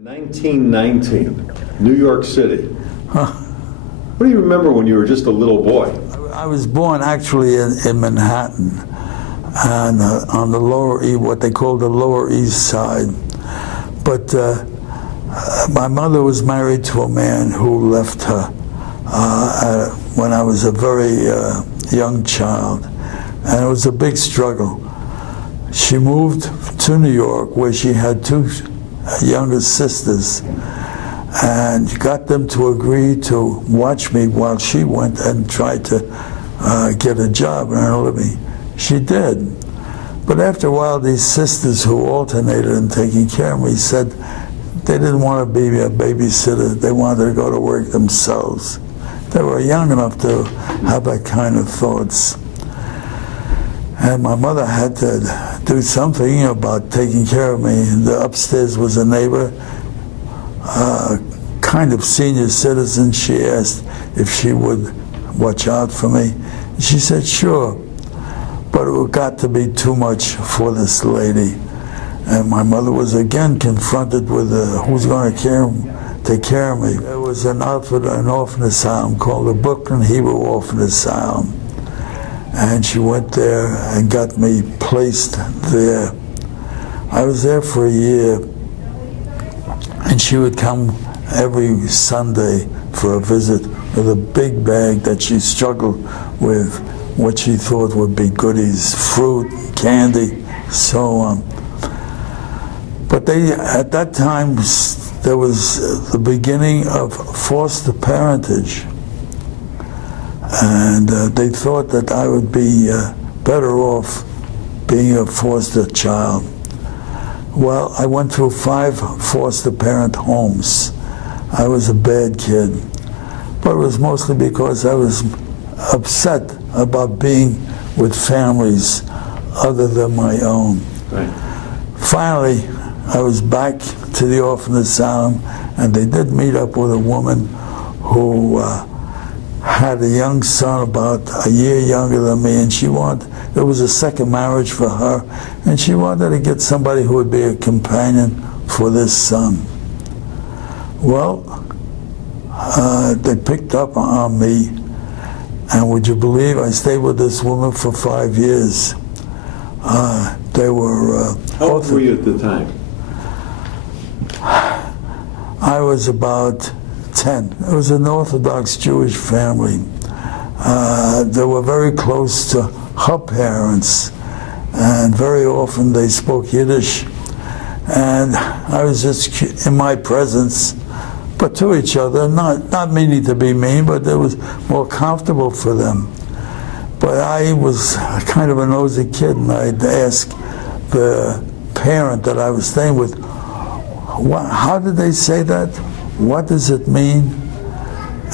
1919, New York City. Huh. What do you remember when you were just a little boy? I was born actually in Manhattan, and on the Lower East, what they call the Lower East Side. But my mother was married to a man who left her when I was a very young child, and it was a big struggle. She moved to New York, where she had two younger sisters, and got them to agree to watch me while she went and tried to get a job and earn a living. She did. But after a while, these sisters who alternated in taking care of me said they didn't want to be a babysitter. They wanted to go to work themselves. They were young enough to have that kind of thoughts. And my mother had to do something about taking care of me. The upstairs was a neighbor, kind of senior citizen. She asked if she would watch out for me. She said, sure, but it got to be too much for this lady. And my mother was again confronted with who's going to take care of me. There was an orphan asylum called the Brooklyn Hebrew Orphan Asylum. And she went there and got me placed there. I was there for a year, and she would come every Sunday for a visit with a big bag that she struggled with what she thought would be goodies, fruit, candy, so on. But at that time, there was the beginning of foster parentage. And they thought that I would be better off being a foster child. Well, I went through 5 foster parent homes. I was a bad kid, but it was mostly because I was upset about being with families other than my own. Right. Finally, I was back to the orphan asylum, and they did meet up with a woman who had a young son about a year younger than me, and there was a second marriage for her, and she wanted to get somebody who would be a companion for this son. Well, they picked up on me, and would you believe I stayed with this woman for 5 years. They were... How old were you at the time? I was about 10. It was an Orthodox Jewish family. They were very close to her parents, and very often they spoke Yiddish. And I was just in my presence, but to each other, not meaning to be mean, but it was more comfortable for them. But I was kind of a nosy kid, and I'd ask the parent that I was staying with, how did they say that? What does it mean?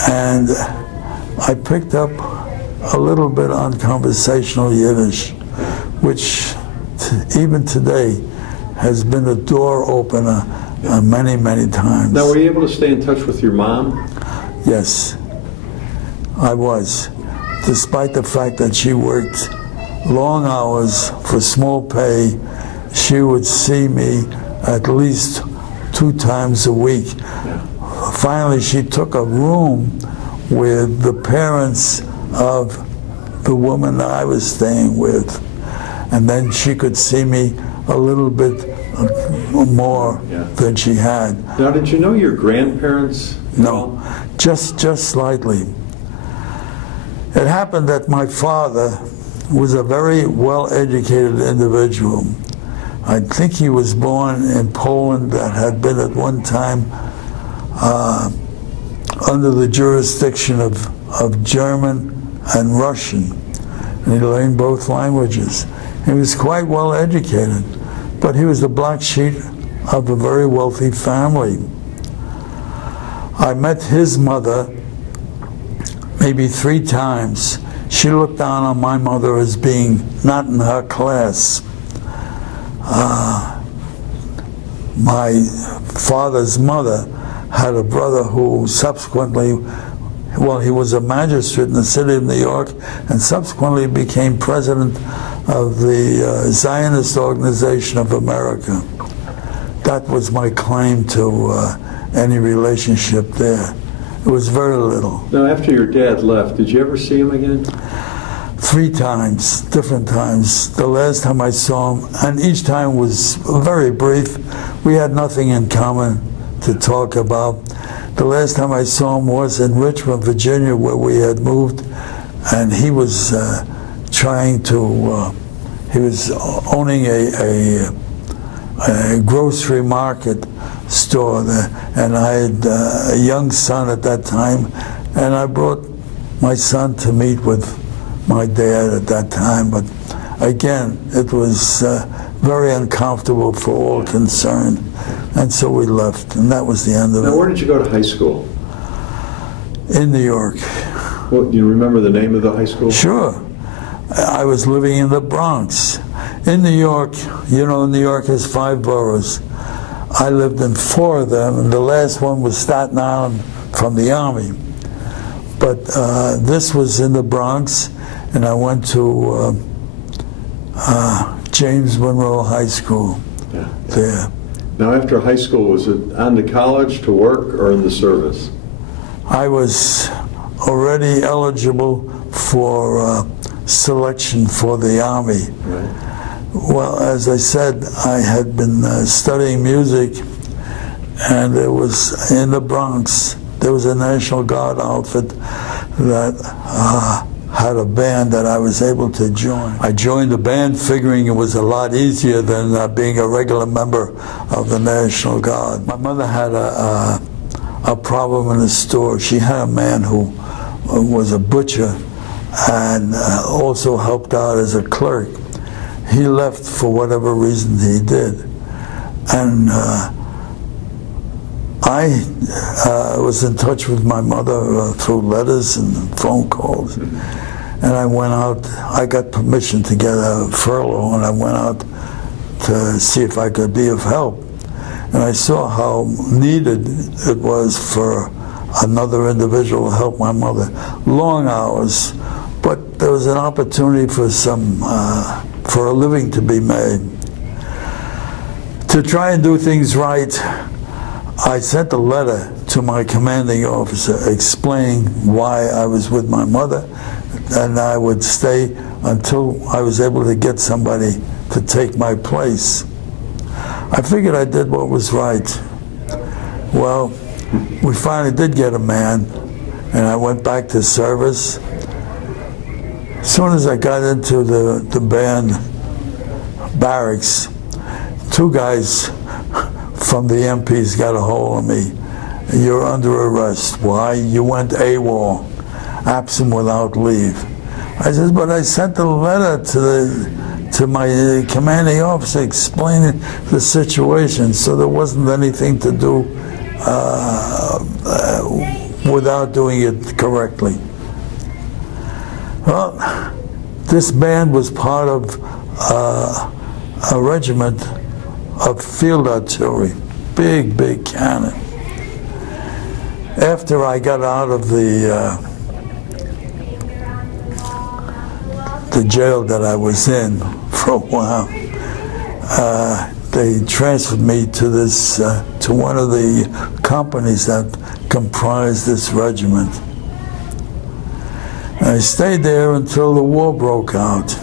And I picked up a little bit on conversational Yiddish, which even today has been a door opener many, many times. Now, were you able to stay in touch with your mom? Yes, I was. Despite the fact that she worked long hours for small pay, she would see me at least 2 times a week. Yeah. Finally, she took a room with the parents of the woman that I was staying with, and then she could see me a little bit more than she had. Now, did you know your grandparents? No, just slightly. It happened that my father was a very well-educated individual. I think he was born in Poland, that had been at one time under the jurisdiction of German and Russian. And he learned both languages. He was quite well educated, but he was the black sheep of a very wealthy family. I met his mother maybe 3 times. She looked down on my mother as being not in her class. My father's mother had a brother who subsequently, well, he was a magistrate in the city of New York, and subsequently became president of the Zionist Organization of America. that was my claim to any relationship there. It was very little. Now, after your dad left, did you ever see him again? 3 times, different times. The last time I saw him, and each time was very brief. We had nothing in common to talk about. The last time I saw him was in Richmond, Virginia, where we had moved, and he was trying to, he was owning a grocery market store there, and I had a young son at that time, and I brought my son to meet with my dad at that time, but again, it was very uncomfortable for all concerned, and so we left, and that was the end of it. Now, where did you go to high school? In New York. Well, do you remember the name of the high school? Sure. I was living in the Bronx. In New York, you know, New York has 5 boroughs. I lived in 4 of them, and the last one was Staten Island from the Army. But this was in the Bronx, and I went to James Monroe High School there. Now, after high school, was it on to college, to work, or in the service? I was already eligible for selection for the Army. Right. Well, as I said, I had been studying music, and it was in the Bronx. There was a National Guard outfit that had a band that I was able to join. I joined the band figuring it was a lot easier than being a regular member of the National Guard. My mother had a problem in the store. She had a man who was a butcher and also helped out as a clerk. He left for whatever reason he did. And I was in touch with my mother through letters and phone calls. And I went out, I got permission to get a furlough, and I went out to see if I could be of help. And I saw how needed it was for another individual to help my mother. Long hours, but there was an opportunity for for a living to be made. To try and do things right, I sent a letter to my commanding officer explaining why I was with my mother, and I would stay until I was able to get somebody to take my place. I figured I did what was right. Well, we finally did get a man, and I went back to service. As soon as I got into the band barracks, 2 guys from the MPs got a hold of me. You're under arrest. Why? You went AWOL, absent without leave. I said, but I sent a letter to my commanding officer explaining the situation, so there wasn't anything to do without doing it correctly. Well, this band was part of a regiment of field artillery, big cannon. After I got out of the jail that I was in for a while, they transferred me to this to one of the companies that comprised this regiment. And I stayed there until the war broke out.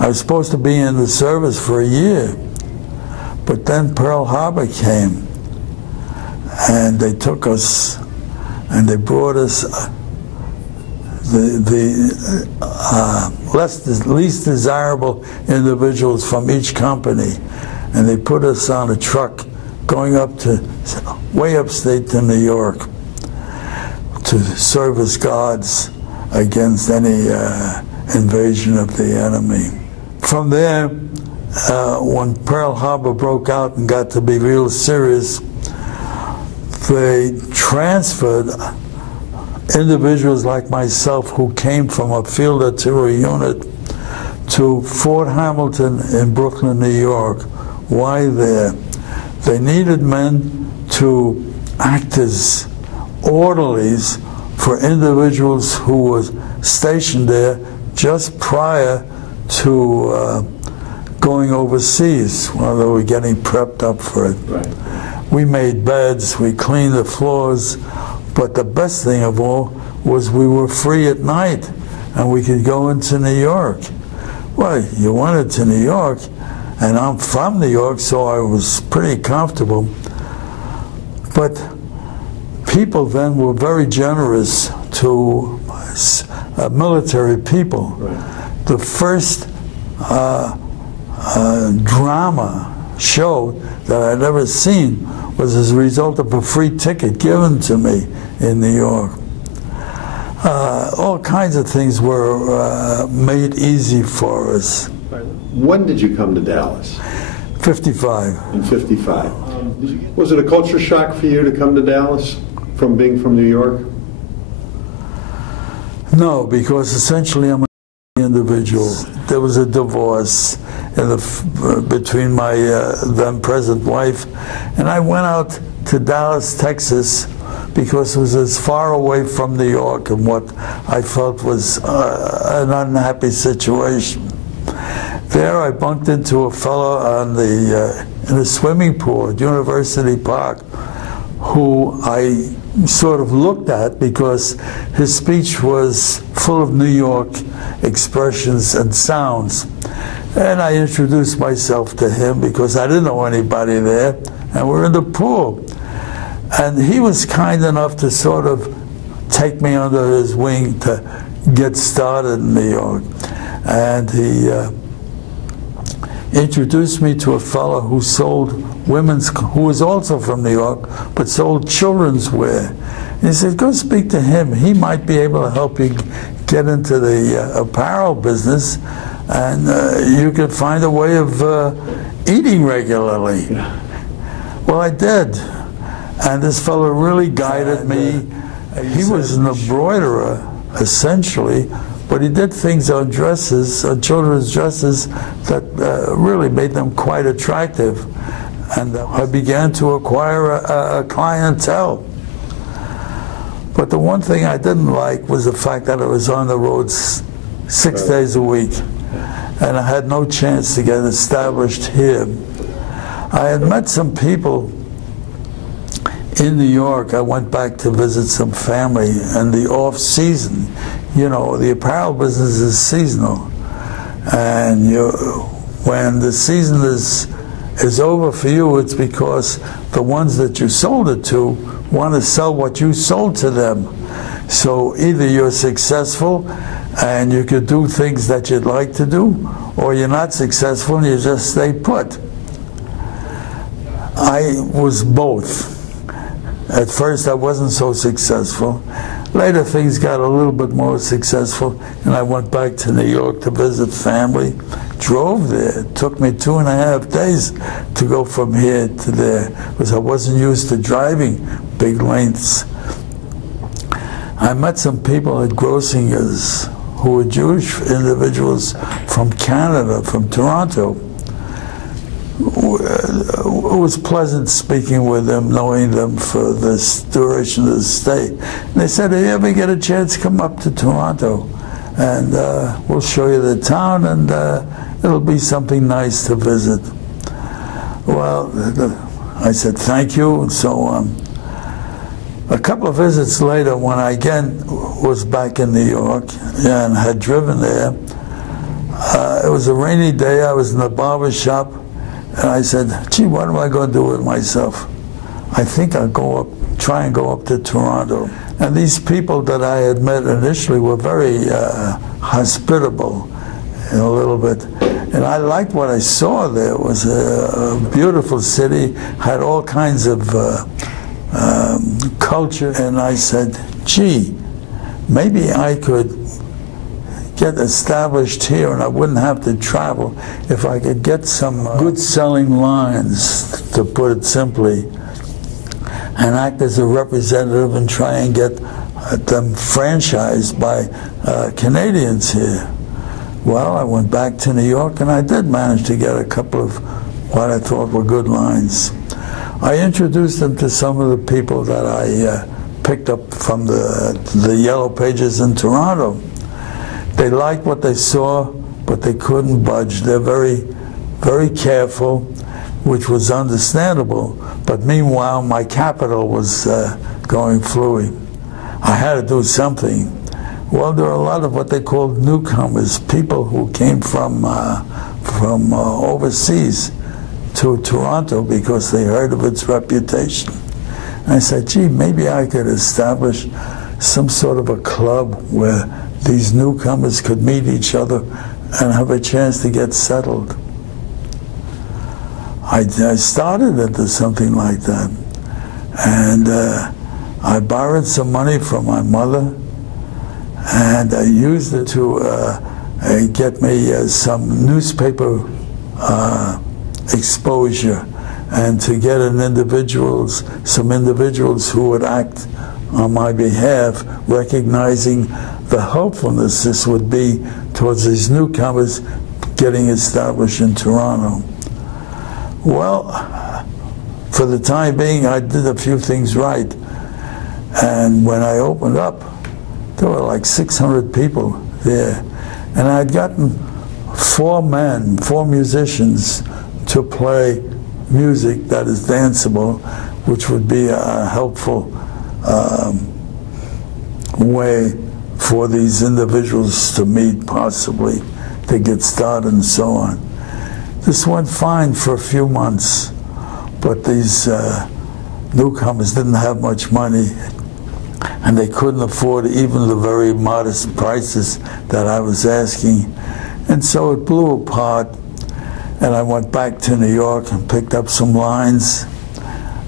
I was supposed to be in the service for a year, but then Pearl Harbor came, and they took us, and they brought us the least desirable individuals from each company, and they put us on a truck going up to way upstate to New York to serve as guards against any invasion of the enemy. From there, when Pearl Harbor broke out and got to be real serious, they transferred individuals like myself who came from a field artillery unit to Fort Hamilton in Brooklyn, New York. Why there? They needed men to act as orderlies for individuals who were stationed there just prior to going overseas while they were getting prepped up for it. Right. We made beds, we cleaned the floors, but the best thing of all was we were free at night and we could go into New York. Well, you went into New York, and I'm from New York, so I was pretty comfortable. But people then were very generous to military people. Right. The first drama show that I'd ever seen was as a result of a free ticket given to me in New York. All kinds of things were made easy for us. When did you come to Dallas? 55. In 55. Was it a culture shock for you to come to Dallas from being from New York? No, because essentially I'm an individual. There was a divorce between my then present wife, and I went out to Dallas, Texas, because it was as far away from New York and what I felt was an unhappy situation. There I bumped into a fellow on in a swimming pool at University Park who I sort of looked at because his speech was full of New York expressions and sounds. And I introduced myself to him because I didn't know anybody there, and we're in the pool. And he was kind enough to sort of take me under his wing to get started in New York. And he introduced me to a fellow who sold who was also from New York, but sold children's wear. And he said, go speak to him. He might be able to help you get into the apparel business, and you could find a way of eating regularly. Well, I did. And this fellow really guided me. He was an embroiderer, essentially, but he did things on dresses, on children's dresses, that really made them quite attractive. And I began to acquire a clientele. But the one thing I didn't like was the fact that I was on the road 6 days a week, and I had no chance to get established here. I had met some people in New York. I went back to visit some family, and the off-season, you know, the apparel business is seasonal. And when the season is over for you, it's because the ones that you sold it to want to sell what you sold to them. So either you're successful and you could do things that you'd like to do, or you're not successful and you just stay put. I was both. At first I wasn't so successful. Later things got a little bit more successful, and I went back to New York to visit family. Drove there. It took me 2.5 days to go from here to there, because I wasn't used to driving big lengths. I met some people at Grossinger's who were Jewish individuals from Canada, from Toronto. It was pleasant speaking with them, knowing them for the duration of the stay. And they said, if you ever get a chance, come up to Toronto, and we'll show you the town, and it'll be something nice to visit. Well, I said, thank you, and so on. A couple of visits later, when I again was back in New York and had driven there, it was a rainy day. I was in the barber shop, and I said, gee, what am I going to do with myself? I think I'll try and go up to Toronto. And these people that I had met initially were very hospitable in a little bit. And I liked what I saw there. It was a beautiful city, had all kinds of culture. And I said, gee, maybe I could get established here and I wouldn't have to travel if I could get some good selling lines, to put it simply, and act as a representative and try and get them franchised by Canadians here. Well, I went back to New York and I did manage to get a couple of what I thought were good lines. I introduced them to some of the people that I picked up from the Yellow Pages in Toronto. They liked what they saw, but they couldn't budge. They're very, very careful, which was understandable, but meanwhile my capital was going fluid. I had to do something. Well, there are a lot of what they called newcomers, people who came from overseas to Toronto because they heard of its reputation. And I said, gee, maybe I could establish some sort of a club where these newcomers could meet each other and have a chance to get settled. I started into something like that. And I borrowed some money from my mother, and I used it to get me some newspaper exposure, and to get some individuals who would act on my behalf, recognizing the helpfulness this would be towards these newcomers getting established in Toronto. Well, for the time being, I did a few things right. And when I opened up, there were like 600 people there. And I'd gotten 4 musicians to play music that is danceable, which would be a helpful way for these individuals to meet, possibly, to get started and so on. This went fine for a few months, but these newcomers didn't have much money, and they couldn't afford even the very modest prices that I was asking. And so it blew apart, and I went back to New York and picked up some lines.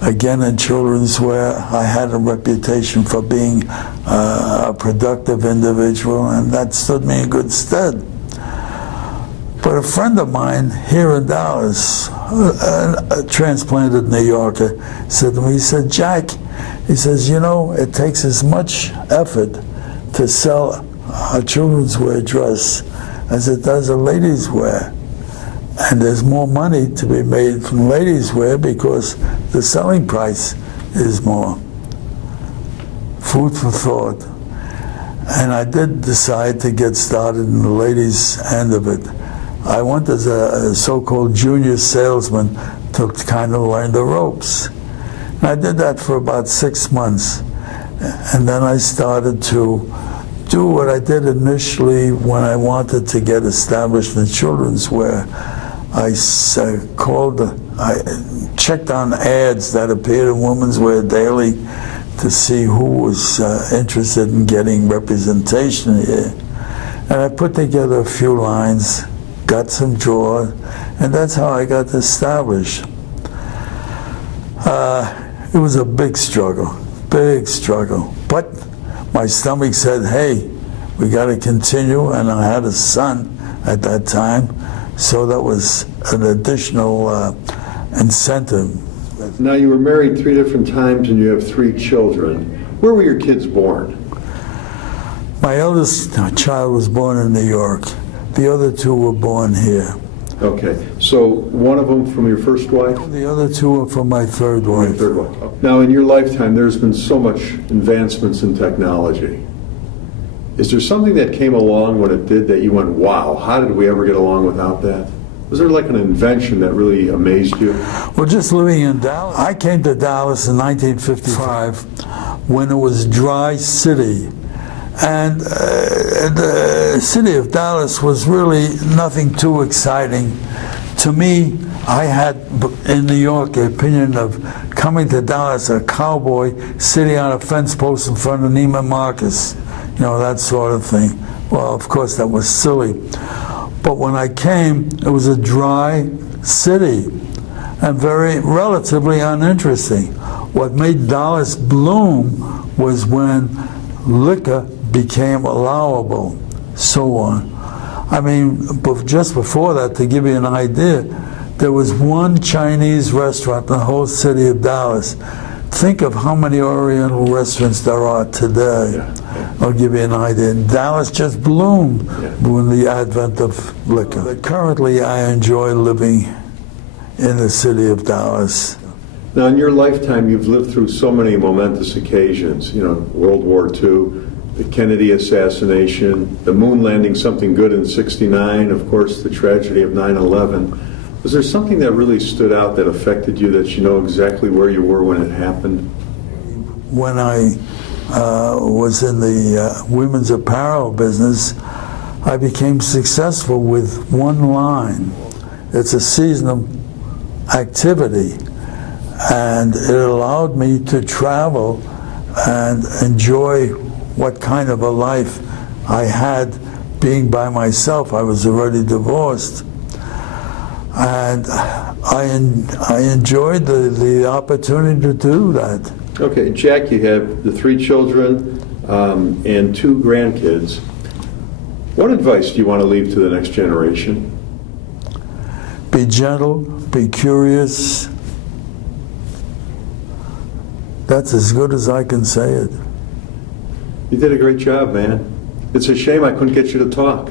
Again, in children's wear, I had a reputation for being a productive individual, and that stood me in good stead. But a friend of mine here in Dallas, a transplanted New Yorker, said to me, he said, Jack, he says, you know, it takes as much effort to sell a children's wear dress as it does a ladies' wear. And there's more money to be made from ladies' wear because the selling price is more. Food for thought. And I did decide to get started in the ladies' end of it. I went as a so-called junior salesman to kind of learn the ropes. And I did that for about 6 months. And then I started to do what I did initially when I wanted to get established in children's wear. I checked on ads that appeared in Women's Wear Daily to see who was interested in getting representation here. And I put together a few lines, got some draw, and that's how I got established. It was a big struggle, but my stomach said, hey, we got to continue, and I had a son at that time, so that was an additional incentive. Now, you were married 3 different times and you have 3 children. Where were your kids born? My eldest child was born in New York. The other 2 were born here. Okay, so one of them from your first wife? The other 2 were from my third wife. Now, in your lifetime, there's been so much advancements in technology. Is there something that came along when it did that you went, wow, how did we ever get along without that? Was there like an invention that really amazed you? Well, just living in Dallas. I came to Dallas in 1955 when it was dry city. And the city of Dallas was really nothing too exciting. To me, I had in New York the opinion of coming to Dallas, a cowboy sitting on a fence post in front of Neiman Marcus, you know, that sort of thing. Well, of course, that was silly. But when I came, it was a dry city and very relatively uninteresting. What made Dallas bloom was when liquor became allowable, so on. I mean, just before that, to give you an idea, there was 1 Chinese restaurant in the whole city of Dallas. Think of how many Oriental restaurants there are today. Yeah. I'll give you an idea. Dallas just bloomed with the advent of liquor. But currently, I enjoy living in the city of Dallas. Now, in your lifetime, you've lived through so many momentous occasions. You know, World War II, the Kennedy assassination, the moon landing something good in '69, of course, the tragedy of 9/11. Was there something that really stood out that affected you, that you know exactly where you were when it happened? When I was in the women's apparel business, I became successful with one line. It's a seasonal activity, and it allowed me to travel and enjoy what kind of a life I had being by myself. I was already divorced, and I enjoyed the opportunity to do that. Okay, Jack, you have the 3 children and 2 grandkids. What advice do you want to leave to the next generation? Be gentle, be curious. That's as good as I can say it. You did a great job, man. It's a shame I couldn't get you to talk.